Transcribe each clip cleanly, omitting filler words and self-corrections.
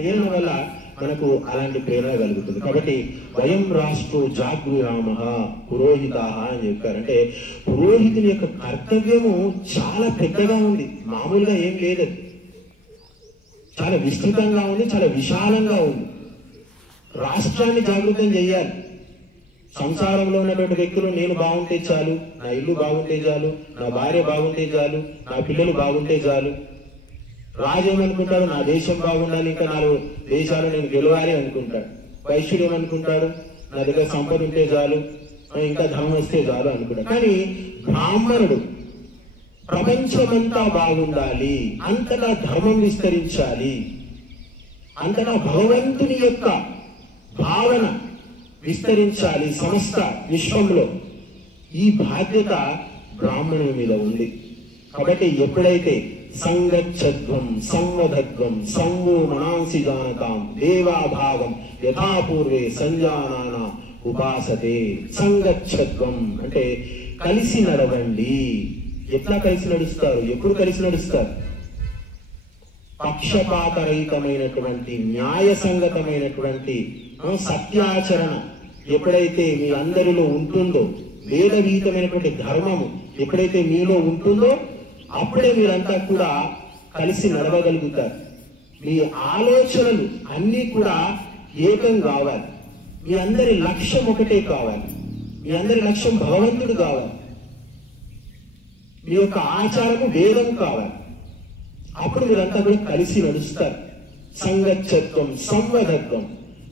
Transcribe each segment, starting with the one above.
మిగిలిన వల్ల మనకు అలాంటి ప్రేరణ కలుగుతుంది. కాబట్టి వయం రాష్ట్రో జాగృరామః పురోహితాః అని చెప్పారంటే పురోహితుని యొక్క కర్తవ్యము చాలా పెద్దగా ఉంది, మామూలుగా ఏం లేదు, చాలా విస్తృతంగా ఉంది, చాలా విశాలంగా ఉంది. రాష్ట్రాన్ని జాగృతం చేయాలి. సంసారంలో ఉన్నటువంటి వ్యక్తులు నేను బాగుంటే చాలు, నా ఇల్లు బాగుంటే చాలు, నా భార్య బాగుంటే చాలు, నా పిల్లలు బాగుంటే చాలు. రాజు ఏమనుకుంటాడు, నా దేశం బాగుండాలి, ఇంకా 4 దేశాలు నేను గెలవాలి అనుకుంటాడు. వైశ్యుడు ఏమనుకుంటాడు, నా దగ్గర సంపద ఉంటే చాలు, ఇంకా ధనం వస్తే చాలు అనుకుంటాడు. కానీ బ్రాహ్మణుడు ప్రపంచమంతా బాగుండాలి, అంతటా ధర్మం విస్తరించాలి, అంతటా భగవంతుని యొక్క భావన విస్తరించాలి సమస్త విశ్వంలో, ఈ బాధ్యత బ్రాహ్మణుని మీద ఉంది. కాబట్టి ఎప్పుడైతే సంగచ్చధ్వం సంవధత్వం సంవో మనాంసి జానతాం దేవాభావం యథాపూర్వే సంజానాన ఉపాసతే. సంగచ్చధ్వం అంటే కలిసి నడవండి. ఎట్లా కలిసి నడుస్తారు, ఎప్పుడు కలిసి నడుస్తారు? పక్షపాతరహితమైనటువంటి న్యాయసంగతమైనటువంటి సత్యాచరణ ఎప్పుడైతే మీ అందరిలో ఉంటుందో, వేదవీతమైనటువంటి ధర్మము ఎప్పుడైతే మీలో ఉంటుందో అప్పుడే మీరంతా కూడా కలిసి నడవగలుగుతారు. మీ ఆలోచనలు అన్నీ కూడా ఏకం కావాలి. మీ అందరి లక్ష్యం ఒకటే కావాలి. మీ అందరి లక్ష్యం భగవంతుడు కావాలి. మీ యొక్క ఆచారము వేదం కావాలి. అప్పుడు మీరంతా కూడా కలిసి నడుస్తారు. సంగచ్చత్వం సంవదత్వం,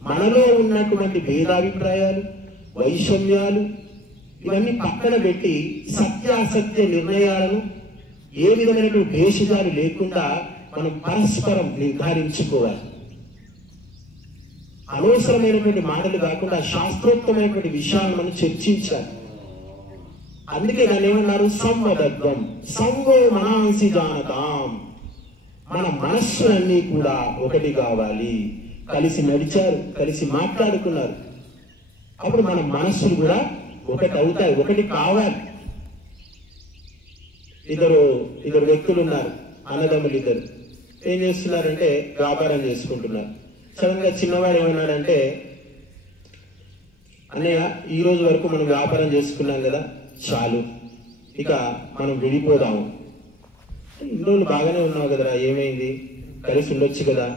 మనలో ఉన్నటువంటి భేదాభిప్రాయాలు వైషమ్యాలు ఇవన్నీ పక్కన పెట్టి సత్యాసత్య నిర్ణయాలను ఏ విధమైనటువంటి భేషజాలు లేకుండా మనం పరస్పరం నిర్ధారించుకోవాలి. అనవసరమైనటువంటి మాటలు కాకుండా శాస్త్రోక్తమైనటువంటి విషయాలను మనం చర్చించాలి. అందుకే దాన్ని ఏమన్నారు, సంవదత్వం సంవో మనాంసి జానతాం. మన మనస్సులన్నీ కూడా ఒకటి కావాలి. కలిసి నడిచారు, కలిసి మాట్లాడుకున్నారు, అప్పుడు మన మనస్సులు కూడా ఒకటి అవుతాయి, ఒకటి కావాలి. ఇద్దరు వ్యక్తులు ఉన్నారు, అన్నదమ్ములు ఇద్దరు. ఏం చేస్తున్నారంటే వ్యాపారం చేసుకుంటున్నారు. సడన్ గా చిన్నవాడు ఏమన్నాడంటే, అన్నయ్య ఈ రోజు వరకు మనం వ్యాపారం చేసుకున్నాం కదా, చాలు, ఇక మనం విడిపోదాము. ఇన్ని రోజులు బాగానే ఉన్నావు కదరా, ఏమైంది, కలిసి ఉండొచ్చు కదా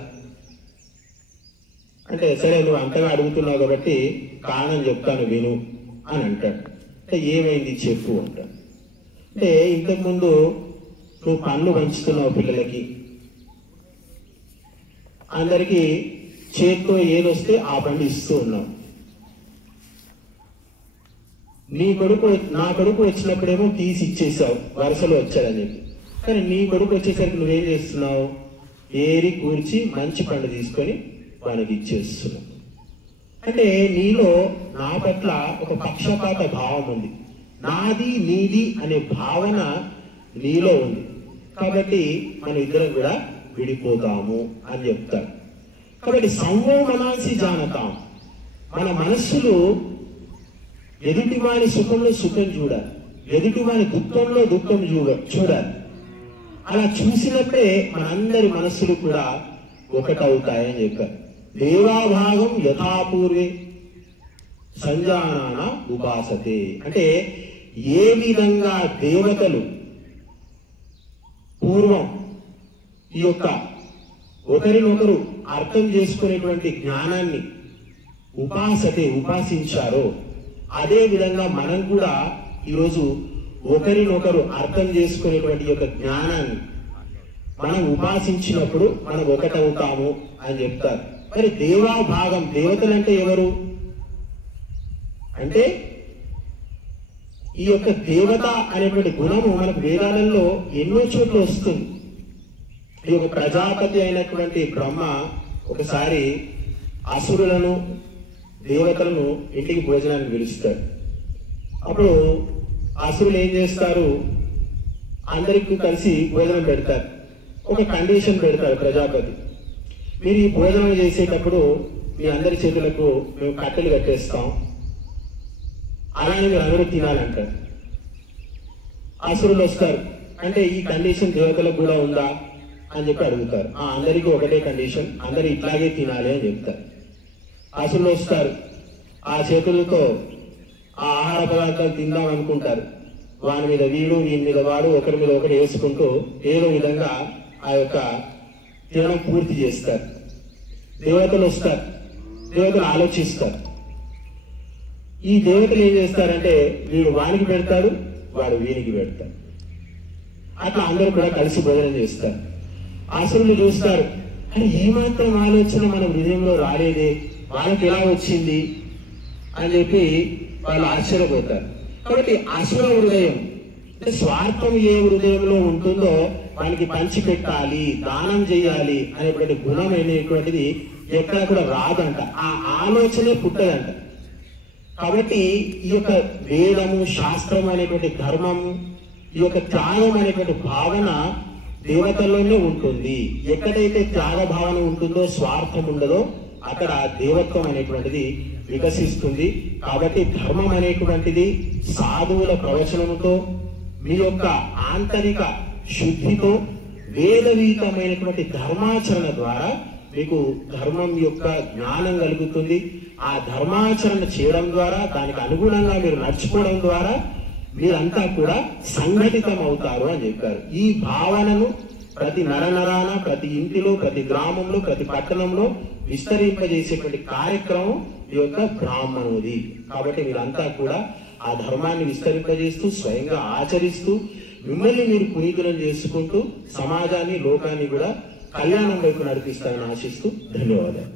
అంటే, సరే నువ్వు అంతగా అడుగుతున్నావు కాబట్టి కారణం చెప్తాను విను అని అంటాడు. అంటే ఏమైంది చెప్పు అంటాడు. అంటే ఇంతకుముందు నువ్వు పండ్లు పంచుతున్నావు పిల్లలకి, అందరికీ చేతితో ఏదొస్తే ఆ పండు ఇస్తూ ఉన్నావు. నా కొడుకు వచ్చినప్పుడేమో తీసి ఇచ్చేసావు, వరుసలో వచ్చాడని చెప్పి. కానీ నీ కొడుకు వచ్చేసరికి నువ్వేం చేస్తున్నావు, ఏరి కూర్చి మంచి పండు తీసుకొని వానికి ఇచ్చేస్తున్నావు. అంటే నీలో నా పట్ల ఒక పక్షపాత భావం ఉంది, నాది నీది అనే భావన నీలో ఉంది. కాబట్టి మన ఇద్దరం కూడా విడిపోతాము అని చెప్తాడు. కాబట్టి సంవో మనాంసి జానతాం, మన మనస్సులు ఎదుటివాని సుఖంలో సుఖం చూడాలి, ఎదుటివాని దుఃఖంలో దుఃఖం చూడాలి. అలా చూసినప్పుడే మనందరి మనస్సులు కూడా ఒకటవుతాయని చెప్పారు. దేవాభాగం యథాపూర్వే సంజానాన ఉపాసతే. అంటే ఏ విధంగా దేవతలు పూర్వం ఈ యొక్క ఒకరినొకరు అర్థం చేసుకునేటువంటి జ్ఞానాన్ని ఉపాసించారో అదే విధంగా మనం కూడా ఈరోజు ఒకరినొకరు అర్థం చేసుకునేటువంటి యొక్క జ్ఞానాన్ని మనం ఉపాసించినప్పుడు మనం ఒకటవుతాము అని చెప్తారు. మరి దేవాభాగం, దేవతలు అంటే ఎవరు అంటే, ఈ యొక్క దేవత అనేటువంటి గుణము మనకు వేదాలలో ఎన్నో చోట్ల వస్తుంది. ఈ యొక్క ప్రజాపతి అయినటువంటి బ్రహ్మ ఒకసారి అసురులను దేవతలను ఇంటికి భోజనానికి పిలుస్తాడు. అప్పుడు అసురులు ఏం చేస్తారు, అందరికీ కలిసి భోజనం పెడతారు. ఒక కండిషన్ పెడతారు ప్రజాపతి, మీరు ఈ భోజనం చేసేటప్పుడు మీ అందరి చేతులకు మేము కట్టెలు కట్టేస్తాం, అలానే మీరు అందరూ తినాలంటారు. అసురులు వస్తారు, అంటే ఈ కండిషన్ దేవతలకు కూడా ఉందా అని చెప్పి అడుగుతారు. అందరికీ ఒకటే కండిషన్, అందరు ఇట్లాగే తినాలి అని చెప్తారు. అసలు వస్తారు, ఆ చేతులతో ఆ ఆహార పదార్థాలు తిందాం అనుకుంటారు. వాని మీద వీడు, వీని మీద వాడు, ఒకరి మీద ఒకటి వేసుకుంటూ ఏదో విధంగా ఆ యొక్క తినడం పూర్తి చేస్తారు. దేవతలు వస్తారు, దేవతలు ఆలోచిస్తారు. ఈ దేవతలు ఏం చేస్తారంటే వీడు వానికి పెడతాడు, వాడు వీనికి పెడతాడు. అట్లా అందరూ కూడా కలిసి భోజనం చేస్తారు. అసురులు చూస్తారు, అని ఏమాత్రం ఆలోచన మన హృదయంలో రాలేదే, వాళ్ళకి ఎలా వచ్చింది అని చెప్పి వాళ్ళు ఆశ్చర్యపోతారు. కాబట్టి అసుర హృదయం అంటే స్వార్థం ఏ హృదయంలో ఉంటుందో వానికి పంచి పెట్టాలి, దానం చేయాలి అనేటువంటి గుణం అనేటువంటిది ఎక్కడ కూడా రాదంట, ఆ ఆలోచనే పుట్టదంట. కాబట్టి ఈ యొక్క వేదము, శాస్త్రం అనేటువంటి ధర్మము, ఈ యొక్క త్యాగం అనేటువంటి భావన దేవతల్లోనే ఉంటుంది. ఎక్కడైతే త్యాగ భావన ఉంటుందో, స్వార్థం ఉండదో, అక్కడ దేవత్వం అనేటువంటిది వికసిస్తుంది. కాబట్టి ధర్మం అనేటువంటిది సాధువుల ప్రవచనంతో, మీ యొక్క ఆంతరిక శుద్ధితో, వేదవీతమైనటువంటి ధర్మాచరణ ద్వారా మీకు ధర్మం యొక్క జ్ఞానం కలుగుతుంది. ఆ ధర్మాచరణ చేయడం ద్వారా, దానికి అనుగుణంగా మీరు నడుచుకోవడం ద్వారా మీరంతా కూడా సంఘటితం అవుతారు అని చెప్పారు. ఈ భావనను ప్రతి నరనరాన, ప్రతి ఇంటిలో, ప్రతి గ్రామంలో, ప్రతి పట్టణంలో విస్తరింపజేసేటువంటి కార్యక్రమం ఈ యొక్క బ్రాహ్మణుది. కాబట్టి మీరంతా కూడా ఆ ధర్మాన్ని విస్తరింపజేస్తూ, స్వయంగా ఆచరిస్తూ, మిమ్మల్ని మీరు పునీతులను చేసుకుంటూ సమాజాన్ని, లోకాన్ని కూడా కళ్యాణం వైపు నడిపిస్తారని ఆశిస్తూ ధన్యవాదాలు.